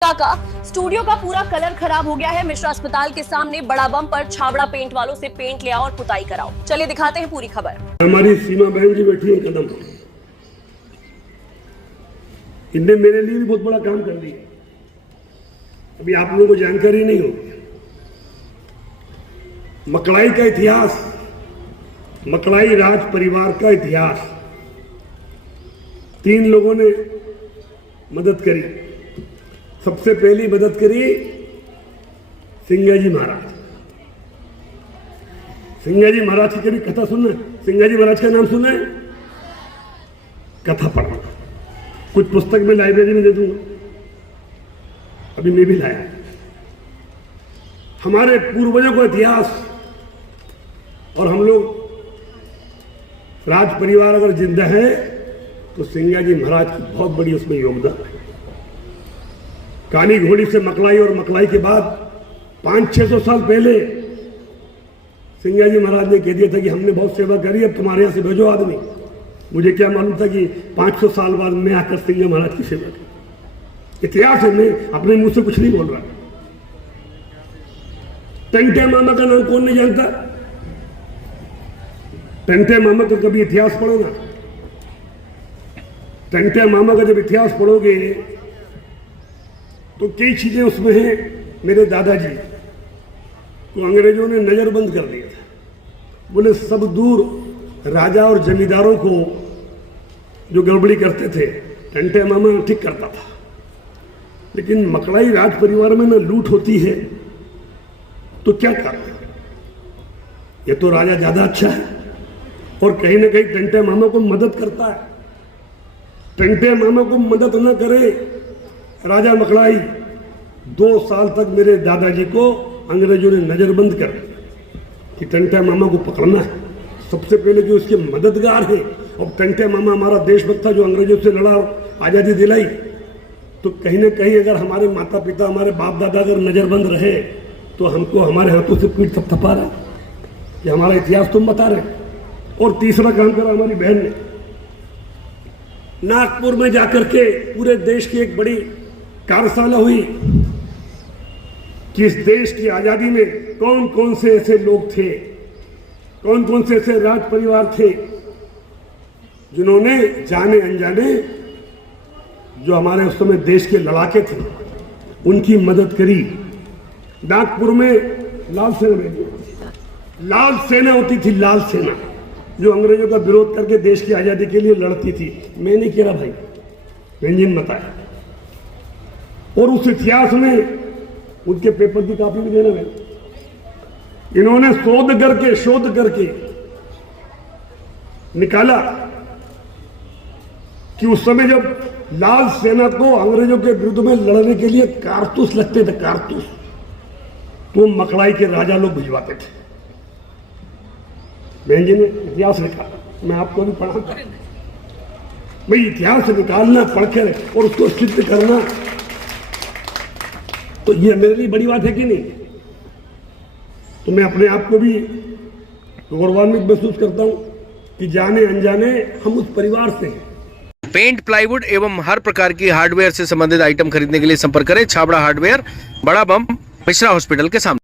का स्टूडियो का पूरा कलर खराब हो गया है। मिश्रा अस्पताल के सामने बड़ा बम पर छाबड़ा पेंट वालों से पेंट ले आओ और पुताई कराओ। चलिए दिखाते हैं पूरी खबर। हमारी सीमा बहन जी बैठी है कदम, इनने मेरे लिए भी बहुत बड़ा काम कर दिया। अभी आप लोगों को जानकारी नहीं होगी, मकड़ाई का इतिहास, मकड़ाई राज परिवार का इतिहास, 3 लोगों ने मदद करी। सबसे पहली मदद करी सिंगाजी महाराज। सिंगाजी महाराज की कभी कथा सुनना? सिंगाजी महाराज का नाम सुना है? कथा पढ़ना, कुछ पुस्तक में लाइब्रेरी में दे दूंगा, अभी मैं भी लाया। हमारे पूर्वजों का इतिहास, और हम लोग राज परिवार अगर जिंदा है तो सिंगाजी महाराज की बहुत बड़ी उसमें योगदान है। काली घोड़ी से मकलाई, और मकलाई के बाद 500-600 साल पहले सिंगाजी महाराज ने कह दिया था कि हमने बहुत सेवा करी, अब तुम्हारे यहां से भेजो आदमी। मुझे क्या मालूम था कि 500 साल बाद मैं आकर सिंगाजी महाराज की सेवा की। इतिहास है, मैं अपने मुंह से कुछ नहीं बोल रहा। टंटे मामा का नाम कौन नहीं जानता? टंटे मामा का कभी इतिहास पढ़ो ना। टंटे मामा का जब इतिहास पढ़ोगे तो कई चीजें उसमें हैं। मेरे दादाजी को अंग्रेजों ने नजरबंद कर दिया था, बोले सब दूर, राजा और जमींदारों को जो गड़बड़ी करते थे टंटे मामा ठीक करता था। लेकिन मकड़ाई राज परिवार में ना लूट होती है तो क्या करना, ये तो राजा ज्यादा अच्छा है और कहीं ना कहीं टंटे मामा को मदद करता है। टंटे मामा को मदद न करे राजा मकड़ाई, 2 साल तक मेरे दादाजी को अंग्रेजों ने नजरबंद कर दिया कि टंटे मामा को पकड़ना है। सबसे पहले जो इसके मददगार है, और टंटे मामा हमारा देशभक्त था जो अंग्रेजों से लड़ा और आजादी दिलाई। तो कहीं ना कहीं अगर हमारे माता पिता, हमारे बाप दादा अगर नजरबंद रहे तो हमको हमारे हाथों से पीठ थपथपा रहे कि हमारा इतिहास तुम बता रहे। और तीसरा काम करा हमारी बहन ने, नागपुर में जाकर के पूरे देश की एक बड़ी कार्यशाला हुई कि इस देश की आजादी में कौन कौन से ऐसे लोग थे, कौन कौन से ऐसे राज परिवार थे जिन्होंने जाने अनजाने, जो हमारे उस समय देश के लड़ाके थे, उनकी मदद करी। नागपुर में लाल सेना होती थी, लाल सेना जो अंग्रेजों का विरोध करके देश की आजादी के लिए लड़ती थी। मैं नहीं कह रहा भाई, मैंने बताया। और उस इतिहास में उनके पेपर की कॉपी भी देना है। इन्होंने शोध करके निकाला कि उस समय जब लाल सेना को अंग्रेजों के विरुद्ध में लड़ने के लिए कारतूस लगते थे, कारतूस, तो मकड़ाई के राजा लोग भिजवाते थे। बहन जी ने इतिहास निकाला, मैं आपको भी पढ़ा भाई। इतिहास निकालना, पढ़कर और उसको सिद्ध करना, तो ये मेरे लिए बड़ी बात है कि नहीं? तो मैं अपने आप को भी गौरवान्वित महसूस करता हूं कि जाने अनजाने हम उस परिवार से हैं। पेंट, प्लाईवुड एवं हर प्रकार की हार्डवेयर से संबंधित आइटम खरीदने के लिए संपर्क करें छाबड़ा हार्डवेयर, बड़ा बम, मिश्रा हॉस्पिटल के सामने।